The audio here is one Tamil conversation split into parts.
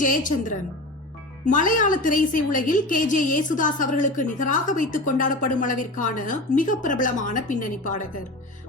ஜெயச்சந்திரன் மலையாள திரையிசை உலகில் KJ யேசுதாஸ் அவர்களுக்கு நிகராக வைத்து கொண்டாடப்படும் அளவிற்கான மிக பிரபலமான பின்னணி பாடகர்.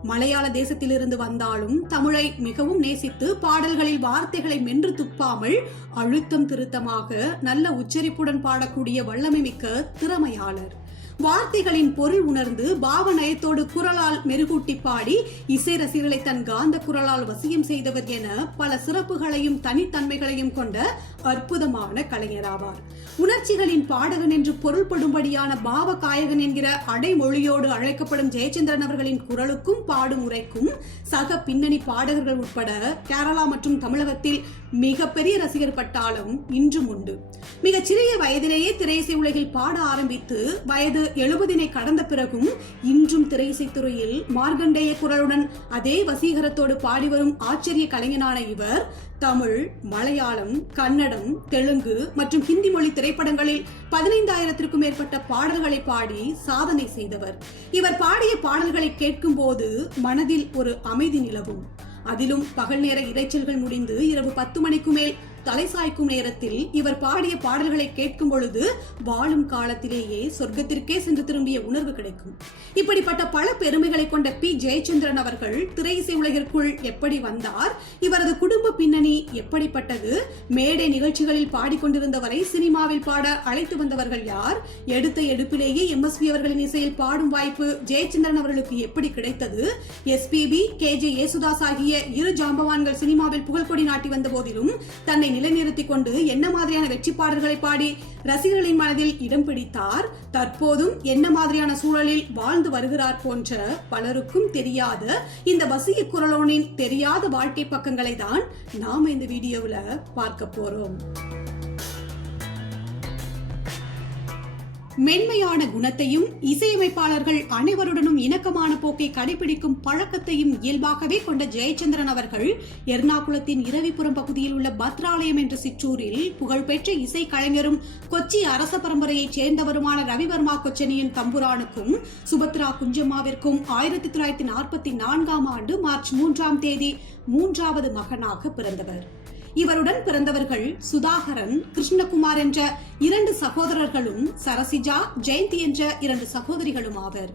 மலையாள தேசத்திலிருந்து வந்தாலும் தமிழை மிகவும் நேசித்து பாடல்களில் வார்த்தைகளை மென்று துப்பாமல் அழுத்தம் திருத்தமாக நல்ல உச்சரிப்புடன் பாடக்கூடிய வல்லமை மிக்க திறமையாளர். வார்த்தைகளின் பொருள் உணர்ந்து பாவநயத்தோடு குரலால் மெருகூட்டி பாடி இசை ரசிகர்களை தன் காந்த குரலால் வசியம் செய்தவர் என பல சிறப்புகளையும் தனித்தன்மைகளையும் கொண்ட அற்புதமான கலைஞராவார். உணர்ச்சிகளின் பாடகன் என்று பொருள்படும்படியான பாவ காயகன் என்கிற அடைமொழியோடு அழைக்கப்படும் ஜெயச்சந்திரன் அவர்களின் குரலுக்கும் பாடும் உரைக்கும் சக பின்னணி பாடகர்கள் உட்பட கேரளா மற்றும் தமிழகத்தில் மிகப்பெரிய ரசிகர் பட்டாளம் இன்றும் உண்டு. மிகச் சிறிய வயதிலேயே திரையிசை உலகில் பாட ஆரம்பித்து வயது 70 கடந்த பிறகும் இன்றும் திரையிசை துறையில் மார்கண்டேய குரலுடன் அதே வசீகரத்தோடு பாடி வரும் ஆச்சரிய கலைஞனான இவர் தமிழ், மலையாளம், கன்னடம், தெலுங்கு மற்றும் ஹிந்தி மொழி திரைப்படங்களில் 15,000க்கும் மேற்பட்ட பாடல்களை பாடி சாதனை செய்தவர். இவர் பாடிய பாடல்களை கேட்கும் போது மனதில் ஒரு அமைதி நிலவும். அதிலும் பகல் நேர இரைச்சல்கள் முடிந்து இரவு 10 மணிக்கு மேல் தலை சாய்க்கும் நேரத்தில் இவர் பாடிய பாடல்களை கேட்கும் பொழுது வாழும் காலத்திலேயே சொர்க்கத்திற்கே சென்று திரும்பிய உணர்வு கிடைக்கும். இப்படிப்பட்ட பல பெருமைகளை கொண்ட P. ஜெயச்சந்திரன் அவர்கள் திரையிசை உலகிற்குள் எப்படி வந்தார், இவரது குடும்ப பின்னணி எப்படிப்பட்டது, மேடை நிகழ்ச்சிகளில் பாடிக்கொண்டிருந்தவரை சினிமாவில் பாட அழைத்து வந்தவர்கள் யார், எடுத்த எடுப்பிலேயே MSV அவர்களின் இசையில் பாடும் வாய்ப்பு ஜெயச்சந்திரன் அவர்களுக்கு எப்படி கிடைத்தது, SPB, KJ யேசுதாஸ் ஆகிய இரு ஜாம்பவான்கள் சினிமாவில் புகழ்கொடி நாட்டி வந்த போதிலும் தன்னை நிலைநிறுத்திக் கொண்டு என்ன மாதிரியான வெற்றி பாடல்களை பாடி ரசிகர்களின் மனதில் இடம் பிடித்தார், தற்போதும் என்ன மாதிரியான சூழலில் வாழ்ந்து வருகிறார் போன்ற பலருக்கும் தெரியாத இந்த வசிய குரலோனின் தெரியாத வாழ்க்கை பக்கங்களை தான் நாம இந்த வீடியோவில் பார்க்க போறோம். மென்மையான குணத்தையும் இசையமைப்பாளர்கள் அனைவருடனும் இணக்கமான போக்கை கடைபிடிக்கும் பழக்கத்தையும் இயல்பாகவே கொண்ட ஜெயச்சந்திரன் அவர்கள் எர்ணாகுளத்தின் இரவிபுரம் பகுதியில் உள்ள பத்ராலயம் என்ற சிற்றூரில் புகழ்பெற்ற இசை கலைஞரும் கொச்சி அரச பரம்பரையைச் சேர்ந்தவருமான ரவிவர்மா கொச்சனியின் தம்புரானுக்கும் சுபத்ரா குஞ்சம்மாவிற்கும் 1944 ஆண்டு மார்ச் 3ஆம் தேதி 3வது மகனாக பிறந்தவர். இவருடன் பிறந்தவர்கள் சுதாகரன், கிருஷ்ணகுமார் என்ற 2 சகோதரர்களும் சரசிஜா, ஜெயந்தி என்ற 2 சகோதரிகளும் ஆவர்.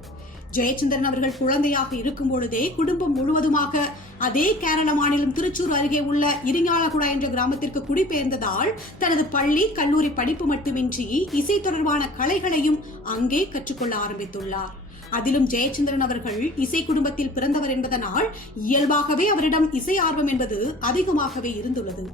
ஜெயச்சந்திரன் அவர்கள் குழந்தையாக இருக்கும் பொழுதே குடும்பம் முழுவதுமாக அதே கேரள மாநிலம் திருச்சூர் அருகே உள்ள இரிஞாலகுடா என்ற கிராமத்திற்கு குடிபெயர்ந்ததால் தனது பள்ளி, கல்லூரி படிப்பு மட்டுமின்றி இசை தொடர்பான கலைகளையும் அங்கே கற்றுக்கொள்ள ஆரம்பித்துள்ளார். அதிலும் ஜெயச்சந்திரன் அவர்கள் இசை குடும்பத்தில் பிறந்தவர் என்பதனால் இயல்பாகவே அவரிடம் இசை ஆர்வம் என்பது அதிகமாகவே இருந்துள்ளது.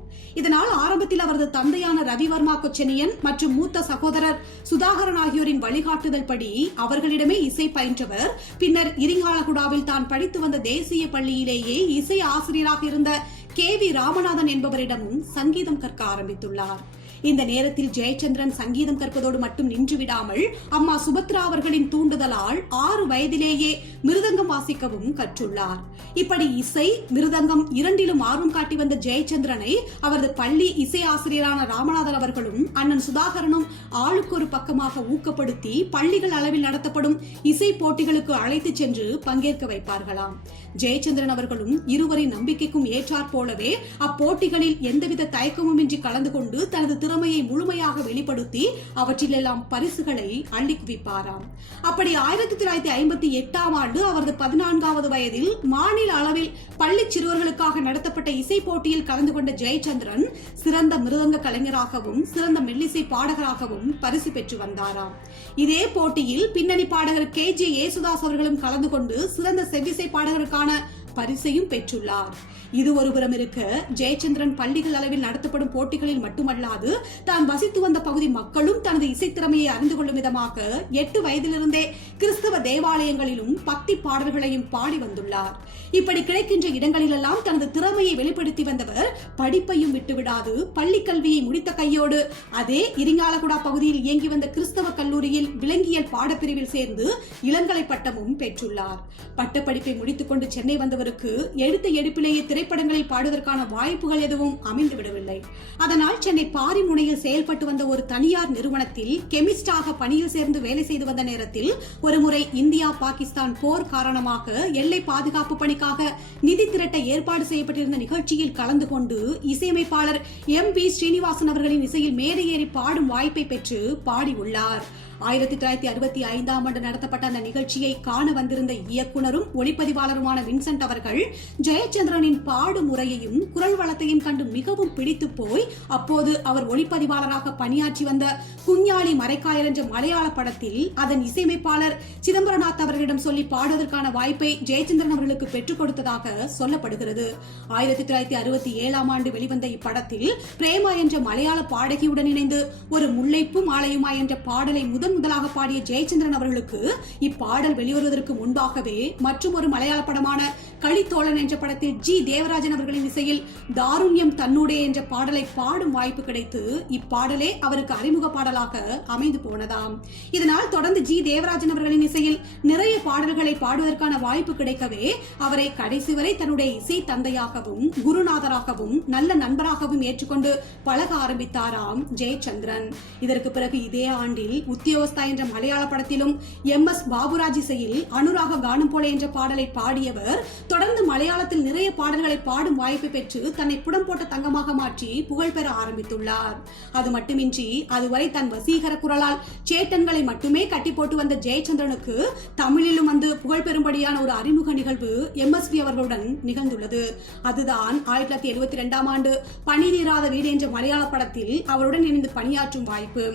இதனால் ஆரம்பத்தில் அவரது தந்தையான ரவிவர்மா கொச்சனியன் மற்றும் மூத்த சகோதரர் சுதாகரன் ஆகியோரின் வழிகாட்டுதல் படி அவர்களிடமே இசை பயின்றவர். பின்னர் இரிங்காலகுடாவில் தான் படித்து வந்த தேசிய பள்ளியிலேயே இசை ஆசிரியராக இருந்த KV ராமநாதன் என்பவரிடமும் சங்கீதம் கற்க ஆரம்பித்துள்ளார். இந்த நேரத்தில் ஜெயச்சந்திரன் சங்கீதம் கற்பதோடு மட்டும் நின்று விடாமல் அம்மா சுபத்ரா அவர்களின் தூண்டுதலால் 6 வயதிலேயே மிருதங்கம் வாசிக்கவும் கற்றுள்ளார். இப்படி இசை, மிருதங்கம் இரண்டிலும் ஆர்வம் காட்டி வந்த ஜெயச்சந்திரனை அவரது பள்ளி இசை ஆசிரியரான ராமநாதன் அவர்களும் அண்ணன் சுதாகரனும் ஆளுக்கு ஒரு பக்கமாக ஊக்கப்படுத்தி பள்ளிகள் அளவில் நடத்தப்படும் இசை போட்டிகளுக்கு அழைத்து சென்று பங்கேற்க வைப்பார்களாம். ஜெயச்சந்திரன் அவர்களும் இருவரின் நம்பிக்கைக்கும் ஏற்றாற் போலவே அப்போட்டிகளில் எந்தவித தயக்கமும் இன்றி கலந்து கொண்டு தனது திறமையை முழுமையாக வெளிப்படுத்தி அவற்றிலெல்லாம் பரிசுகளை அள்ளி குவிப்பாராம். அப்படி 1958ஆம் ஆண்டு அவரது 14வது வயதில் மாநில அளவில் பள்ளி சிறுவர்களுக்காக நடத்தப்பட்ட இசை போட்டியில் கலந்து கொண்ட ஜெயச்சந்திரன் சிறந்த மிருதங்க கலைஞராகவும் சிறந்த மெல்லிசை பாடகராகவும் பரிசு பெற்று வந்தாராம். இதே போட்டியில் பின்னணி பாடகர் KJ யேசுதாஸ் அவர்களும் கலந்து கொண்டு சிறந்த செவ்விசை பாடகருக்கான பரிசையும் பெற்றுள்ளார். இது ஒருபுறம் இருக்க, ஜெயச்சந்திரன் பள்ளிகள் அளவில் நடத்தப்படும் போட்டிகளில் மட்டுமல்லாது தான் வசித்து வந்த பகுதி மக்களும் தனது இசைத்திறமையை அறிந்து கொள்ளும் விதமாக 8 வயதிலிருந்தே கிறிஸ்தவ தேவாலயங்களிலும் பக்தி பாடல்களையும் பாடி வந்துள்ளார். இப்படி கிடைக்கின்ற இடங்களிலெல்லாம் தனது திறமையை வெளிப்படுத்தி வந்தவர் படிப்பையும் விட்டுவிடாது பள்ளி கல்வியை முடித்த கையோடு அதே இரிங்காலகுடா பகுதியில் இயங்கி வந்த கிறிஸ்தவ கல்லூரியில் விலங்கியல் பாடப்பிரிவில் சேர்ந்து இளங்கலை பட்டமும் பெற்றுள்ளார். பட்டப்படிப்பை முடித்துக் கொண்டு சென்னை வந்தவர் பாடுபவருக்கு எடுத்த எடுப்பிலேயே திரைப்படங்களில் பாடுவதற்கான வாய்ப்புகள் எதுவும் அமைந்துவிடவில்லை. அதனால் சென்னை பாரிமுனையில் செயல்பட்டு வந்த ஒரு தனியார் நிறுவனத்தில் கெமிஸ்டாக பணியில் சேர்ந்து வேலை செய்து வந்த நேரத்தில் ஒருமுறை இந்தியா பாகிஸ்தான் போர் காரணமாக எல்லை பாதுகாப்பு பணிக்காக நிதி திரட்ட ஏற்பாடு செய்யப்பட்டிருந்த நிகழ்ச்சியில் கலந்து கொண்டு இசையமைப்பாளர் M.V. ஸ்ரீனிவாசன் அவர்களின் இசையில் மேடை ஏறி பாடும் வாய்ப்பை பெற்று பாடியுள்ளார். 1965ஆம் ஆண்டு நடத்தப்பட்ட அந்த நிகழ்ச்சியை காண வந்திருந்த இயக்குனரும் ஒளிப்பதிவாளருமான வின்சென்ட் அவர்கள் ஜெயச்சந்திரனின் பாடும் முறையையும் குரல் வளத்தையும் கண்டு மிகவும் பிடித்து போய் அப்போது அவர் ஒளிப்பதிவாளராக பணியாற்றி வந்த குஞ்ஞாலி மரைக்காயர் என்ற மலையாள படத்தில் அதன் இசையமைப்பாளர் சிதம்பரநாத் அவர்களிடம் சொல்லி பாடுவதற்கான வாய்ப்பை ஜெயச்சந்திரன் அவர்களுக்கு பெற்றுக் கொடுத்ததாக சொல்லப்படுகிறது. 1967ஆம் ஆண்டு வெளிவந்த இப்படத்தில் பிரேமா என்ற மலையாள பாடகியுடன் இணைந்து ஒரு முல்லைப்பு மாலையுமா என்ற பாடலை முதலாக பாடிய ஜெயச்சந்திரன் அவர்களுக்கு இப்பாடல் வெளிவருவதற்கு முன்பாகவே மற்றும் ஒரு மலையாள படமான களித்தோழன் என்ற படத்தில் G. தேவராஜன் அவர்களின் இசையில் தாருண்யம் தன்னூடே என்ற பாடலை பாடும் வாய்ப்பு கிடைத்து இப்பாடலே அவருக்கு அறிமுக பாடலாக அமைந்து போனதாம். இதனால் தொடர்ந்து G. தேவராஜன் அவர்களின் இசையில் நிறைய பாடல்களை பாடுவதற்கான வாய்ப்பு கிடைக்கவே அவரை கடைசி வரை தன்னுடைய இசை தந்தையாகவும் குருநாதராகவும் நல்ல நண்பராகவும் ஏற்றுக்கொண்டு பழக ஆரம்பித்தாராம் ஜெயச்சந்திரன். இதற்கு பிறகு இதே ஆண்டில் உத்தியோகஸ்தா என்ற மலையாள படத்திலும் M.S. பாபுராஜ் இசையில் அனுராக கானம் போல என்ற பாடலை பாடியவர் தொடர்ந்து மலையாளத்தில் நிறைய பாடல்களை பாடும் வாய்ப்பை பெற்று தன்னை புடம் போட்ட தங்கமாக மாற்றி புகழ் பெற ஆரம்பித்துள்ளார். அது மட்டுமின்றி அதுவரை தன் வசீகர குரலால் சேட்டன்களை மட்டுமே கட்டி போட்டு வந்த ஜெயச்சந்திரனுக்கு தமிழிலும் வந்து புகழ் பெறும்படியான ஒரு அறிமுக நிகழ்வு MSV அவர்களுடன் நிகழ்ந்துள்ளது. அதுதான் 1972ஆம் ஆண்டு பனிதீராத வீடு என்ற மலையாள படத்தில் அவருடன் இணைந்து பணியாற்றும் வாய்ப்பு.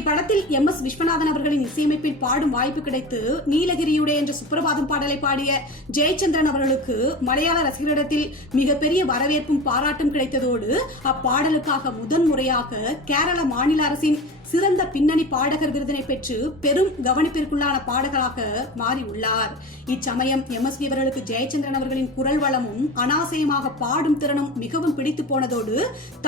இப்படத்தில் M.S. விஸ்வநாதன் அவர்களின் இசையமைப்பில் பாடும் வாய்ப்பு கிடைத்து நீலகிரியுடைய என்ற சுப்பிரபாதம் பாடலை பாடிய ஜெயச்சந்திரன் அவர்களுக்கு மலையாள ரசிகர்களிடத்தில் மிகப்பெரிய வரவேற்பும் பாராட்டும் கிடைத்ததோடு அப்பாடலுக்காக முதன்முறையாக கேரள மாநில அரசின் சிறந்த பின்னணி பாடகர் விருதினை பெற்று பெரும் கவனிப்பிற்குள்ளான பாடகராக மாறியுள்ளார். இச்சமயம் MSV அவர்களுக்கு ஜெயச்சந்திரன் அவர்களின் குரல் வளமும் அனாசயமாக பாடும் திறனும் மிகவும் பிடித்து போனதோடு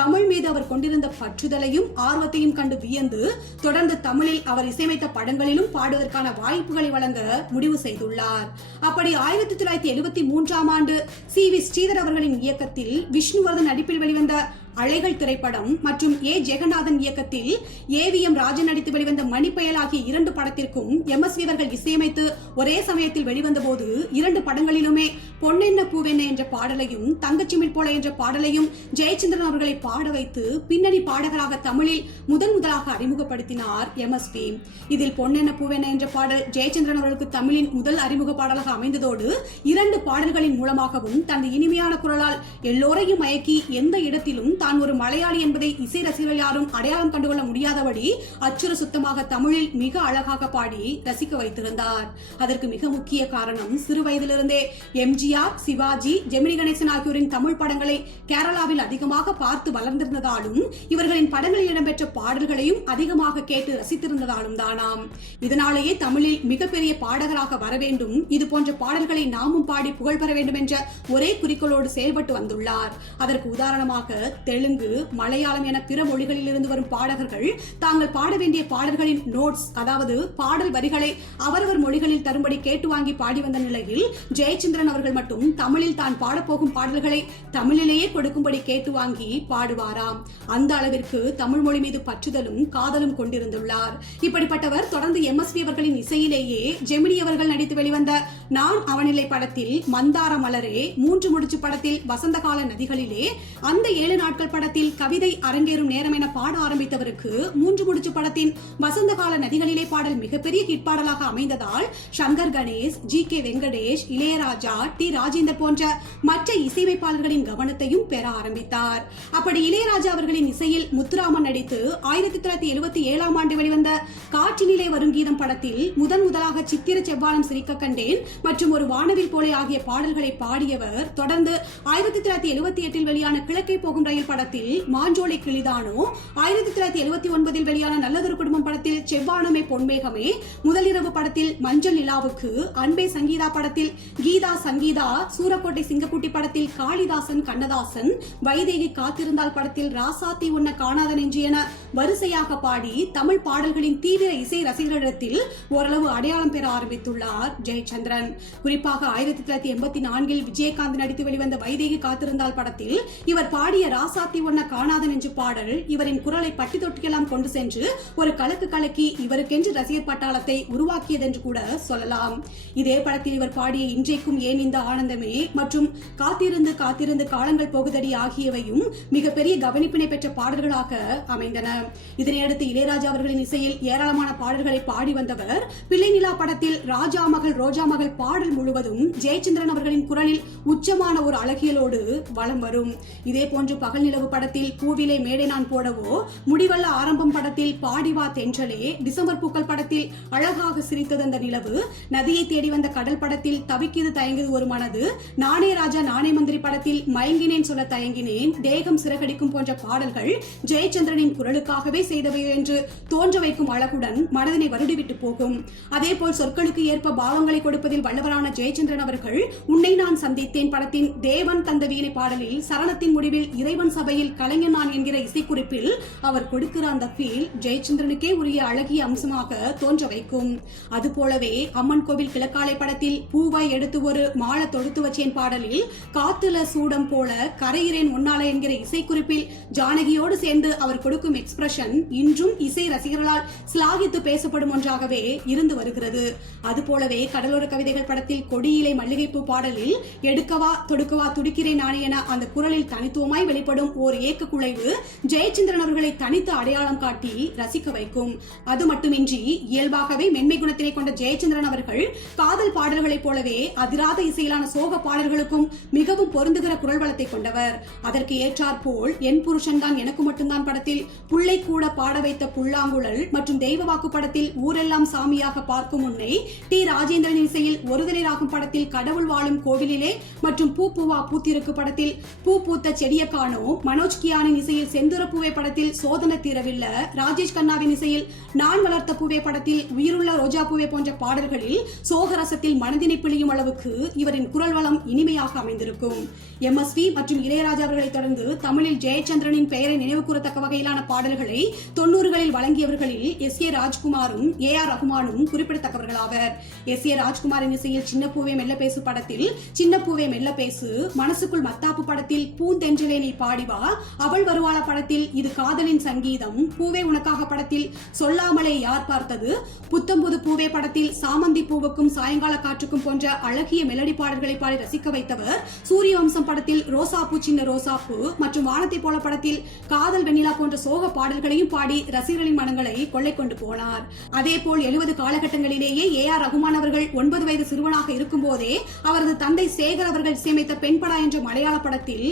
தமிழ் மீது அவர் கொண்டிருந்த பற்றுதலையும் ஆர்வத்தையும் கண்டு வியந்து தொடர்ந்து தமிழில் அவர் இசையமைத்த படங்களிலும் பாடுவதற்கான வாய்ப்புகளை வழங்க முடிவு செய்துள்ளார். அப்படி 1973ஆம் ஆண்டு C.V. ஸ்ரீதர் அவர்களின் இயக்கத்தில் விஷ்ணுவர்தன் நடிப்பில் வெளிவந்த அலைகள் திரைப்படம் மற்றும் A. ஜெகநாதன் இயக்கத்தில் AVM ராஜன் நடித்து வெளிவந்த மணிப்பயல் ஆகிய 2 படத்திற்கும் MSV அவர்கள் இசையமைத்து ஒரே சமயத்தில் வெளிவந்த போது 2 படங்களிலுமே பொன்னென்ன பூவென்ன என்ற பாடலையும் தங்கச்சிமிழ் போல என்ற பாடலையும் ஜெயச்சந்திரன் அவர்களை பாட வைத்து பின்னணி பாடகராக தமிழில் முதலாக அறிமுகப்படுத்தினார் MSV. இதில் பொன்னென்ன பூவென்ன என்ற பாடல் ஜெயச்சந்திரன் அவர்களுக்கு தமிழின் முதல் அறிமுக பாடலாக அமைந்ததோடு 2 பாடல்களின் மூலமாகவும் தனது இனிமையான குரலால் எல்லோரையும் மயக்கி எந்த இடத்திலும் தான் ஒரு மலையாளி என்பதை இசை ரசிகர்கள் யாரும் அடையாளம் கண்டுகொள்ள முடியாதபடி அச்சுர சுத்தமாக தமிழில் மிக அழகாக பாடி ரசிக்க வைத்திருந்தார். அதற்கு மிக முக்கிய காரணம் சிறு வயதிலிருந்தே MGR, சிவாஜி, ஜெமினி கணேசன் ஆகியோரின் தமிழ் படங்களை கேரளாவில் அதிகமாக பார்த்து வளர்ந்திருந்ததாலும் இவர்களின் படங்களில் இடம்பெற்ற பாடல்களையும் அதிகமாக கேட்டு ரசித்திருந்ததாலும் தானாம். இதனாலேயே தமிழில் மிகப்பெரிய பாடகராக வர வேண்டும், இது போன்ற பாடல்களை நாமும் பாடி புகழ் பெற வேண்டும் என்ற ஒரே குறிக்கோளோடு செயல்பட்டு வந்துள்ளார். அதற்கு உதாரணமாக தெலுங்கு, மலையாளம் என பிற மொழிகளில் இருந்து வரும் பாடகர்கள் தாங்கள் பாட வேண்டிய பாடல்களின் நோட்ஸ், அதாவது பாடல் வரிகளை அவரவர் மொழிகளில் தரும்படி கேட்டு வாங்கி பாடி வந்த நிலையில் ஜெயச்சந்திரன் அவர்கள் மட்டும் தமிழில் தான் பாடப்போகும் பாடல்களை தமிழிலேயே கொடுக்கும்படி கேட்டு வாங்கி பாடுவாராம். அந்த அளவிற்கு தமிழ் மொழி மீது பற்றுதலும் காதலும் கொண்டிருந்துள்ளார். இப்படிப்பட்டவர் தொடர்ந்து MSV அவர்களின் இசையிலேயே ஜெமினி அவர்கள் நடித்து வெளிவந்த நான் அவனிலை படத்தில் மந்தார மலரே, 3 முடிச்சு படத்தில் வசந்த கால நதிகளிலே, அந்த 7 நாட்கள் படத்தில் கவிதை அரங்கேறும் நேரம் என பாட ஆரம்பித்தவருக்கு 3 முடிச்சு படத்தின் வசந்த கால நதிகளிலே பாடல் மிகப்பெரிய ஹிட் பாடலாக அமைந்ததால் சங்கர் கணேஷ், G.K. வெங்கடேஷ், இளையராஜா, T. ராஜேந்தர் போன்ற மற்ற இசையமைப்பாளர்களின் கவனத்தையும் பெற ஆரம்பித்தார். அப்படி இளையராஜா அவர்களின் இசையில் முத்துராமன் நடித்து 1977ஆம் ஆண்டு வெளிவந்த காற்றினிலே வரும் கீதம் படத்தில் முதலாக சித்திர செவ்வானம் சிரிக்க கண்டேன் மற்றும் ஒரு வானவில் போலே ஆகிய பாடல்களை பாடியவர் தொடர்ந்து 1978இல் வெளியான கிழக்கே போகும் ரயில் படத்தில் மாஞ்சோலை கிளிதானோ, 1979 வெளியான நல்லதொரு குடும்பம் படத்தில் செவ்வானமே பொன்மேகமே, முதலிரவு படத்தில் மஞ்சள் நிலாவுக்கு, அன்பே சங்கீதா படத்தில் கீதா சங்கீதா, சூரக்கோட்டை சிங்கக்குட்டி படத்தில் காளிதாசன் கண்ணதாசன், வைதேகி காத்திருந்தால் படத்தில் ராசாத்தி உன்ன காணாத நெஞ்சு என வரிசையாக பாடி தமிழ் பாடல்களின் தீவிர இசை ரசிகர்களிடத்தில் ஓரளவு அடையாளம் பெற ஆரம்பித்துள்ளார் ஜெயச்சந்திரன். குறிப்பாக 1984 விஜயகாந்த் நடித்து வெளிவந்த வைதேகி காத்திருந்தால் படத்தில் இவர் பாடிய ராசாத்தி உன்ன காணாத நெஞ்சு பாடல் இவரின் குரலை பட்டி தொட்டியெல்லாம் கொண்டு சென்று ஒரு கலக்கு கலக்கி இவருக்கென்று ரசிகர் பட்டாளத்தை உருவாக்கியதென்று கூட சொல்லலாம். இதே படத்தில் இவர் பாடிய இன்றைக்கும் ஏன் இந்த ஆனந்தமே மற்றும் காத்திருந்து காத்திருந்து காலங்கள் போகுதடி ஆகியவையும் மிகப்பெரிய கவனிப்பினை பெற்ற பாடல்களாக அமைந்தன. இதனையடுத்து இளையராஜா அவர்களின் இசையில் ஏராளமான பாடல்களை பாடி வந்தவர் பிள்ளை நிலா படத்தில் ராஜா மகள் ரோஜா மகள் பாடல் முழுவதும் ஜெயச்சந்திரன் அவர்களின் குரலில் உச்சமான ஒரு அழகியலோடு வலம் வரும். இதே போன்று பகல் நிலவு படத்தில் பூவிலே மேடை நான் போடவோ, முடிவல்ல ஆரம்பம் படத்தில் பாடிவா தென்றலே, டிசம்பர் பூக்கள் படத்தில் அழகாக சிரித்தது அந்த நிலவு, நதியை தேடி வந்த கடல் படத்தில் தவிக்கிது தயங்குது ஒரு மனது, நானே ராஜா நானே மந்திரி படத்தில் மயங்கினேன் சொல்ல தயங்கினேன், தேகம் சிறகடிக்கும் போன்ற பாடல்கள் ஜெயச்சந்திரனின் குரலுக்காகவே செய்தவை என்று தோன்ற வைக்கும் அழகுடன் மனதினை வருடிவிட்டு போகும். அதேபோல் சொற்களுக்கு ஏற்ப பாவங்களை கொடுப்பதில் வல்லவரான ஜெயச்சந்திரன் அவர்கள் உன்னை நான் சந்தித்தேன் படத்தின் தேவன் தந்த வீணை பாடலில் சரணத்தின் முடிவில் இறைவன் சபையில் கலைஞன் நான் என்கிற இசைக்குறிப்பில் அவர் கொடுக்கிற அந்த ஃபீல் ஜெயச்சந்திரனுக்கே உரிய அழகிய அம்சமாக தோன்ற வைக்கும். அதுபோலவே அம்மன் கோவில் கிழக்காலை படத்தில் பூவை எடுத்து ஒரு மாலை தொடுத்து வச்சேன் பாடலில் காத்துல சூடம் போல கரையிறேன் ஒன்னால என்கிற இசைக்குறிப்பில் ஜானகியோடு சேர்ந்து அவர் கொடுக்கும் எக்ஸ்பிரஷன் இன்றும் இசை ரசிகர்களால் சிலாகித்து பேசப்படும் ஒன்றாகவே இருந்து வருகிறது. அதுபோலவே கடலோர கவிதைகள் படத்தில் கொடியிலே மல்லிகைப்பூ பாடலில் எடுக்கவா தொடுக்கவா துடிக்கிறேன் நானே என அந்த குரலில் தனித்துவமாய் வெளிப்படும் ஓர் ஏக்க குழைவு ஜெயச்சந்திரன் அவர்களை தனித்து அடையாளம் காட்டி ரசிக்க வைக்கும். அது மட்டுமின்றி இயல்பாகவே மென்மை குணத்தினை கொண்ட ஜெயச்சந்திரன் அவர்கள் காதல் பாடல்களைப் போலவே அதிராத இசையிலான சோக பாடல்களுக்கும் மிகவும் பொருந்துகிற குரல் வளத்தை கொண்டவர். அதற்கு ஏற்றாற்போல் என் புருஷன் தான் எனக்கு மட்டும்தான் படத்தில் புள்ளை கூட பாட வைத்த புல்லாங்குழல் மற்றும் தெய்வ வாக்கு படத்தில் ஊரெல்லாம் சாமியாக பார்க்கும் உன்னை, டி ராஜேந்திரன் இசையில் ஒருதலை ராகம் படத்தில் கடவுள் வாழும் கோவிலிலே மற்றும் பூ பூவா பூத்திருக்கு படத்தில் பூ பூத்த செடிய காணோ, மனோஜ் கியானின் இசையில் செந்துர பூவே படத்தில் சோதனை தீரவில்ல, ராஜேஷ் கண்ணாவின் இசையில் நான் வளர்த்த பூவே படத்தில் உயிருள்ள ரோஜா பூவே போன்ற பாடல்களில் சோகரசத்தில் மனதினை பிழியும் அளவுக்கு இவரின் குரல் வளம் இனிமையாக அமைந்திருக்கும். MSV மற்றும் இளையராஜா அவர்களை தொடர்ந்து தமிழில் ஜெயச்சந்திரனின் பெயரை நினைவு கூறத்தக்க வகையிலான பாடல்களை 90களில் வழங்கியவர்களில் S.A. ராஜ்குமாரும் A.R. ரகுமானும் குறிப்பிடத்தக்கவர்களாவர். S.A. ராஜ்குமாரின் இசையில் சின்ன பூவே மெல்ல பேசு படத்தில் சின்ன பூவே மெல்ல பேசு, மனசுக்குள் மத்தாப்பு படத்தில் பூந்தென்றலே நீ பாடிவா, அவள் வருவாள படத்தில் இது காதலின் சங்கீதம், பூவே உனக்காக படத்தில் சொல்லாமலே யார் பார்த்தது, புத்தம்புது பூவே படத்தில் சாமந்தி பூவுக்கும் சாயங்கால காற்றுக்கும் போன்ற அழகிய மெலடி பாடல்களை பாடி ரசிக்க வைத்தவர். சூரிய வம்சம் படத்தில் ரோசாப்பூ சின்ன ரோசாப்பூ மற்றும் வானத்தை போல படத்தில் காதல் வெண்ணிலா போன்ற சோக பாடல்களையும் பாடி ரசிகர்களின் மனங்களை கொள்ளை கொண்டு போனார். அதேபோல் 70 காலகட்டங்களிலேயே A.R. ரகுமான் அவர்கள் 9 வயது சிறுவனாக இருக்கும் போதே அவரது தந்தை சேகர் அவர்கள் இசையமைத்த பெண்படா என்ற மலையாள படத்தில்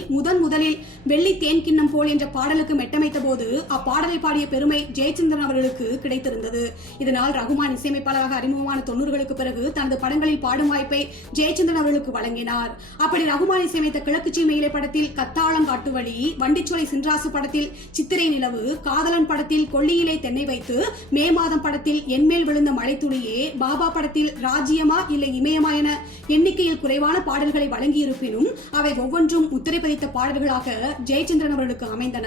முதலில் வெள்ளி தேன் கிண்ணம் போல் என்ற பாடலுக்கு மெட்டமைத்த போது அப்பாடலை பாடிய பெருமை ஜெயச்சந்திரன் அவர்களுக்கு கிடைத்திருந்தது. இதனால் ரகுமான் இசையமைப்பாளராக அறிமுகமான 90களுக்கு பிறகு தனது படங்களில் பாடும் வாய்ப்பை ஜெயச்சந்திரன் அவர்களுக்கு வழங்கினார். அப்படி ரகுமான் இசையமைத்த கிழக்கு சீமையிலே படத்தில் கத்தாளம் காட்டுவழி, வண்டிச்சோலை சின்ராசு படத்தில் சித்திரை நிலவு, காதலன் படத்தில் கொல்லியிலே தென்னை வைத்து, மே மாதம் படத்தில் என்மேல் விழுந்த மழைத்துளியே, பாபா படத்தில் ராஜ்யமா இல்லை இமயமா என எண்ணிக்கையில் குறைவான பாடல்களை வழங்கியிருப்பினும் அவை ஒவ்வொன்றும் முத்திரை பதித்த பாடல்களாக ஜெயச்சந்திரன் அவர்களுக்கு அமைந்தன.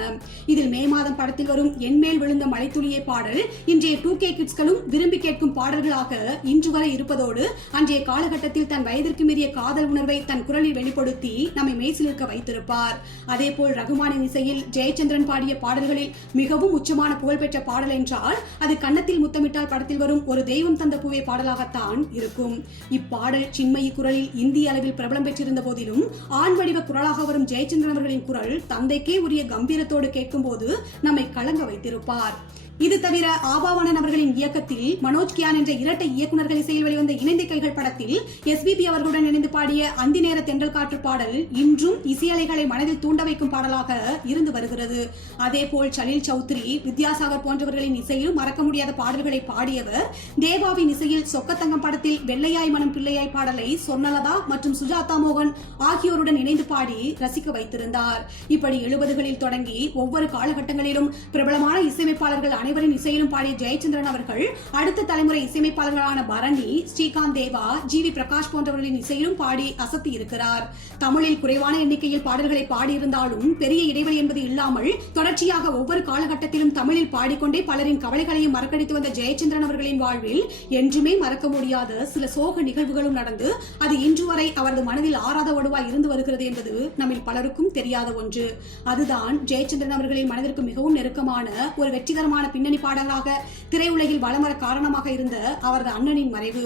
இதில் மே மாதம் படத்தில் வரும் என்மேல் விழுந்த மழைத்துளியே பாடல் இன்றைய 2K கிட்ஸ்களும் விரும்பி கேட்கும் பாடல்களாக இன்று வரை இருப்பதோடு அன்றைய காலகட்டத்தில் தன் வயதிற்கு மீறிய காதல் உணர்வை தன் குரலில் வெளிப்படுத்தி நம்மை மெய்சிலிருக்க வைத்திருப்பார். அதேபோல் ரகுமானின் இசையில் ஜெயச்சந்திரன் பாடிய பாடல்களில் மிகவும் உச்சமான புகழ்பெற்ற பாடல் என்றால் அது கன்னத்தில் முத்தமிட்டால் படத்தில் வரும் ஒரு தெய்வம் தந்த பூவே பாடலாகத்தான் இருக்கும். இப்பாடல் சின்மயி குரலில் இந்திய அளவில் பிரபலம் பெற்றிருந்த போதிலும் ஆண் வடிவ குரலாக வரும் ஜெயச்சந்திரன் அவர்களின் குரல் தந்தைக்கே உரிய கம்பீரத்தோடு கேட்கும் போது நம்மை கலங்க வைத்திருப்பார். இது தவிர ஆபாவானன் அவர்களின் இயக்கத்தில் மனோஜ் கியான் என்ற இரட்டை இயக்குநர்கள் இசையில் வெளிவந்த இணைந்த கைகள் படத்தில் எஸ்பிபி அவர்களுடன் இணைந்து பாடிய அந்தி நேர தென்றல் காற்று பாடல் இன்றும் இசையலைகளை மனதில் தூண்ட வைக்கும் பாடலாக இருந்து வருகிறது. அதேபோல் சலீல் சௌத்ரி, வித்யாசாகர் போன்றவர்களின் இசையில் மறக்க முடியாத பாடல்களை பாடியவர். தேவாவின் இசையில் சொக்கத்தங்கம் படத்தில் வெள்ளையாய் மனம் பிள்ளையாய் பாடலை சொர்ணலதா மற்றும் சுஜாதா மோகன் ஆகியோருடன் இணைந்து பாடி ரசிக்க வைத்திருந்தார். இப்படி 70களில் தொடங்கி ஒவ்வொரு காலகட்டங்களிலும் பிரபலமான இசையமைப்பாளர்கள் அனைவரின் இசையிலும் பாடிய ஜெயச்சந்திரன் அவர்கள் அடுத்த தலைமுறை இசையமைப்பாளர்களான பரணி, ஸ்ரீகாந்த் தேவா, ஜி.வி. பிரகாஷ் போன்றவர்களின் இசையிலும் பாடி அசத்தி இருக்கிறார். தமிழில் குறைவான எண்ணிக்கையில் பாடல்களை பாடியிருந்தாலும் பெரிய இடைவெளி என்பது இல்லாமல் தொடர்ச்சியாக ஒவ்வொரு காலகட்டத்திலும் தமிழில் பாடிக்கொண்டே பலரின் கவலைகளையும் மறக்கடித்து வந்த ஜெயச்சந்திரன் அவர்களின் வாழ்வில் என்றுமே மறக்க முடியாத சில சோக நிகழ்வுகளும் நடந்து அது இன்று வரை அவரது மனதில் ஆறாத ஒடுவாய் இருந்து வருகிறது என்பது நம்மில் பலருக்கும் தெரியாத ஒன்று. அதுதான் ஜெயச்சந்திரன் அவர்களின் மனதிற்கு மிகவும் நெருக்கமான ஒரு வெற்றிகரமான பின்னணி பாடலாக திரையுலகில் வலம் வர காரணமாக இருந்த அவரது அண்ணனின் மறைவு.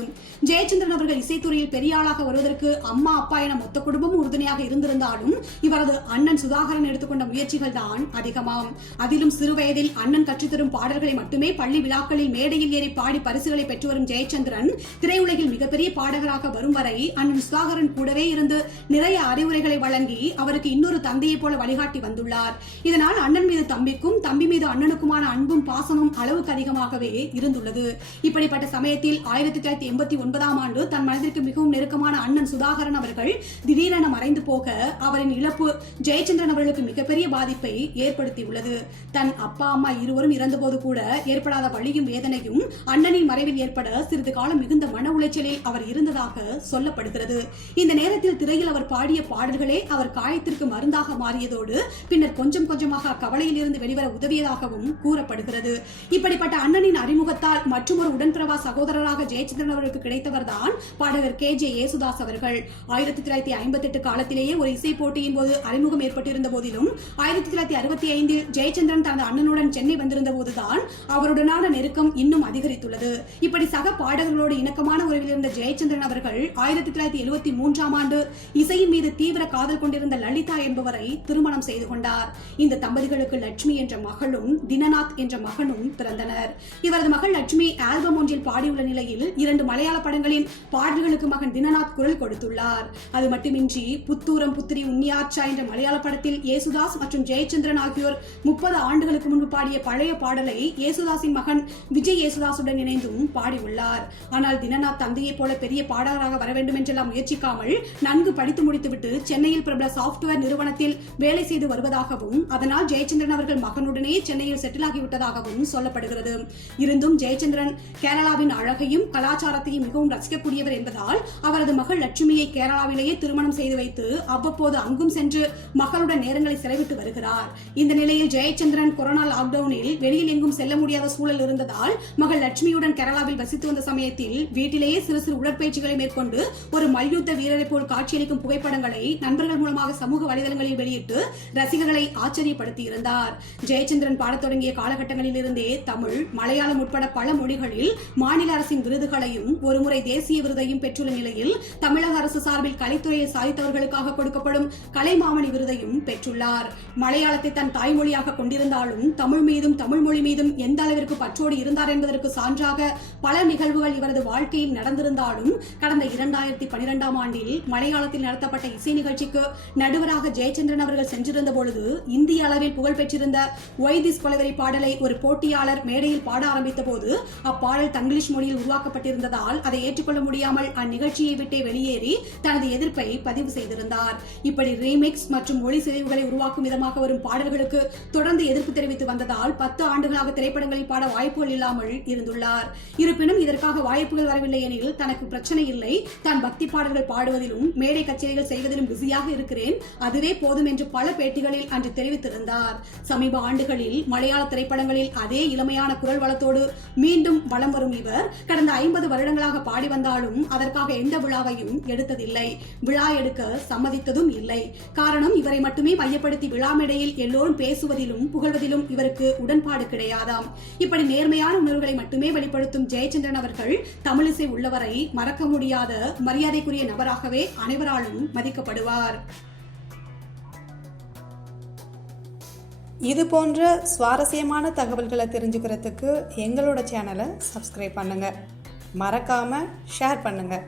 ஜெயச்சந்திரன் அவர்கள் இசைத்துறையில் பெரிய ஆளாக வருவதற்கு அம்மா அப்பா என மொத்த குடும்பமும் உறுதுணையாக இருந்திருந்தாலும் இவரது அண்ணன் சுதாகரன் எடுத்துக்கொண்ட முயற்சிகள் தான் அதிகமாம். அதிலும் சிறு வயதில் அண்ணன் கற்றுத்தரும் பாடல்களை மட்டுமே பள்ளி விழாக்களில் மேடையில் ஏறி பாடி பரிசுகளை பெற்று வரும் ஜெயச்சந்திரன் திரையுலகில் மிகப்பெரிய பாடகராக வரும் வரை அண்ணன் சுதாகரன் கூடவே இருந்து நிறைய அறிவுரைகளை வழங்கி அவருக்கு இன்னொரு தந்தையை போல வழிகாட்டி வந்துள்ளார். இதனால் அண்ணன் மீது தம்பிக்கும், தம்பி மீது அண்ணனுக்குமான அன்பும் பாசமும் அளவுக்கு அதிகமாகவே இருந்துள்ளது. இப்படிப்பட்ட சமயத்தில் 1989ஆம் ஆண்டு தன் மனதிற்கு மிகவும் நெருக்கமான அண்ணன் சுதாகரன் அவர்கள் திடீரென மறைந்து போக அவரின் இழப்பு ஜெயச்சந்திரன் அவர்களுக்கு மிகப்பெரிய பாதிப்பை ஏற்படுத்தியுள்ளது. தன் அப்பா அம்மா இருவரும் இறந்தபோது கூட ஏற்படாத வலியும் வேதனையும் அண்ணனின் மறைவில் ஏற்பட சிறிது காலம் மிகுந்த மன உளைச்சலில் அவர் இருந்ததாக சொல்லப்படுகிறது. இந்த நேரத்தில் திரையில் அவர் பாடிய பாடல்களே அவர் காயத்திற்கு மருந்தாக மாறியதோடு பின்னர் கொஞ்சம் கொஞ்சமாக அக்கவலையில் இருந்து வெளிவர உதவியதாகவும் கூறப்படுகிறது. இப்படிப்பட்ட அண்ணனின் அறிமுகத்தால் மற்றொரு உடன்பிறவா சகோதரராக ஜெயச்சந்திரன் அவர்களுக்கு கிடைத்தவர்தான் பாடகர் கே.ஜே. யேசுதாஸ் அவர்கள். 1958 காலத்திலேயே ஒரு இசை போட்டியின் போது அறிமுகம் ஏற்பட்டிருந்த போதிலும் 1965இல் ஜெயச்சந்திரன் தனது அண்ணனுடன் சென்னை வந்திருந்த போதுதான் அவருடனான நெருக்கம் இன்னும் அதிகரித்துள்ளது. இப்படி சக பாடகர்களோடு இணக்கமான உறவில் இருந்த ஜெயச்சந்திரன் அவர்கள் 1973ஆம் ஆண்டு இசையின் மீது தீவிர காதல் கொண்டிருந்த லலிதா என்பவரை திருமணம் செய்து கொண்டார். இந்த தம்பதிகளுக்கு லட்சுமி என்ற மகளும் தினநாத் என்ற மகனும் பிறந்தனர். இவரது மகள் லட்சுமி ஆல்பம் ஒன்றில் பாடியுள்ள நிலையில் 2 மலையாள படங்களின் பாடல்களுக்கு மகன் தினநாத் குரல் கொடுத்துள்ளார். அது மட்டுமின்றி புத்தூரம் புத்திரி உன்னியார்ச்சா என்ற மலையாள படத்தில் யேசுதாஸ் மற்றும் ஜெயச்சந்திரன் ஆகியோர் 30 ஆண்டுகளுக்கு முன்பு பாடிய பழைய பாடலை யேசுதாஸின் மகன் விஜய் யேசுதாசுடன் இணைந்தும் பாடியுள்ளார். ஆனால் தினநாத் தந்தையை போல பெரிய பாடகராக வர வேண்டும் என்றெல்லாம் முயற்சிக்காமல் நன்கு படித்து முடித்துவிட்டு சென்னையில் பிரபல சாப்ட்வேர் நிறுவனத்தில் வேலை செய்து வருவதாகவும் அதனால் ஜெயச்சந்திரன் அவர்கள் மகனுடனே சென்னையில் செட்டில் ஆகிவிட்டதாகவும் சொல்லப்படுகிறது. இருந்தும் ஜெயச்சந்திரன் கேரளாவின் அழகையும் கலாச்சாரத்தையும் மிகவும் ரசிக்கக்கூடியவர் என்பதால் அவரது மகள் லட்சுமியை கேரளாவிலேயே திருமணம் செய்து வைத்து அவ்வப்போது அங்கும் சென்று மகளுடன் நேரங்களை செலவிட்டு வருகிறார். இந்த நிலையில் ஜெயச்சந்திரன் கொரோனா லாக்டவுனில் வெளியில் எங்கும் செல்ல முடியாத சூழல் இருந்ததால் மகள் லட்சுமியுடன் கேரளாவில் வசித்து வந்த சமயத்தில் வீட்டிலேயே சிறு சிறு உடற்பயிற்சிகளை மேற்கொண்டு ஒரு மல்யுத்த வீரரை போல் காட்சியளிக்கும் புகைப்படங்களை நண்பர்கள் மூலமாக சமூக வலைதளங்களில் வெளியிட்டு ரசிகர்களை ஆச்சரியப்படுத்தி இருந்தார். ஜெயச்சந்திரன் பாடத் தொடங்கிய காலகட்டங்களில் இருந்தே தமிழ், மலையாளம் உட்பட பல மொழிகளில் மாநில அரசின் விருதுகளையும் ஒருமுறை தேசிய விருதையும் பெற்றுள்ள நிலையில் தமிழக அரசு சார்பில் கலைத்துறையில் சாதித்தவர்களுக்காக கொடுக்கப்படும் கலைமாமணி விருதையும் பெற்றுள்ளார். மலையாளத்தை தன் தாய்மொழியாக கொண்டிருந்தாலும் தமிழ் மீதும் தமிழ் மொழி மீதும் எந்த அளவிற்கு பற்றோடு இருந்தார் என்பதற்கு சான்றாக பல நிகழ்வுகள் இவரது வாழ்க்கையில் நடந்திருந்தாலும் கடந்த 2012ஆம் ஆண்டில் மலையாளத்தில் நடத்தப்பட்ட இசை நிகழ்ச்சிக்கு நடுவராக ஜெயச்சந்திரன் அவர்கள் சென்றிருந்த பொழுது இந்திய அளவில் புகழ் பெற்றிருந்த ஒய் திஸ் கொலவெறி பாடலை ஒரு போட்டியாளர் மேடையில் பாட ஆரம்பித்த போது அப்பாடல் தங்கிலீஷ் மொழியில் உருவாக்கப்பட்டிருந்ததால் அதை ஏற்றுக்கொள்ள முடியாமல் அந்நிகழ்ச்சியை விட்டே வெளியேறி தனது எதிர்ப்பை பதிவு செய்திருந்தார். இப்படி ரீமிக்ஸ் மற்றும் மொழி சிதைவுகளை உருவாக்கும் விதமாக வரும் பாடல்களுக்கு தொடர்ந்து எதிர்ப்பு தெரிவித்து வந்ததால் 10 ஆண்டுகளாக திரைப்படங்களில் பாட வாய்ப்புகள் இல்லாமல் இருந்துள்ளார். இருப்பினும் இதற்காக வாய்ப்புகள் வரவில்லை எனில் தனக்கு பிரச்சனை இல்லை, தான் பக்தி பாடல்கள் பாடுவதிலும் மேடை கச்சேரிகள் செய்வதிலும் பிஸியாக இருக்கிறேன், அதுவே போதும் என்று பல பேட்டிகளில் அன்று தெரிவித்திருந்தார். சமீப ஆண்டுகளில் மலையாள திரைப்படங்களில் அதே இளமையான குரல் வளத்தோடு மீண்டும் வலம் வரும் இவர் கடந்த 50 வருடங்களாக பாடி வந்தாலும் அதற்காக எந்த விழாவையும் எடுத்ததில்லை, விழா எடுக்க சம்மதித்ததும் இல்லை. காரணம் இவரை மட்டுமே மையப்படுத்தி விழா மேடையில் எல்லோரும் பேசுவதிலும் புகழ்வதிலும் இவருக்கு உடன்பாடு கிடையாதாம். இப்படி நேர்மையான உணர்வுகளை மட்டுமே வெளிப்படுத்தும் ஜெயச்சந்திரன் அவர்கள் தமிழிசை உள்ளவரை மறக்க முடியாத மரியாதைக்குரிய நபராகவே அனைவராலும் மதிக்கப்படுவார். இது போன்ற சுவாரஸ்யமான தகவல்களை தெரிஞ்சுக்கிறதுக்கு எங்களோட சேனலை சப்ஸ்கிரைப் பண்ணுங்கள். மறக்காமல் ஷேர் பண்ணுங்கள்.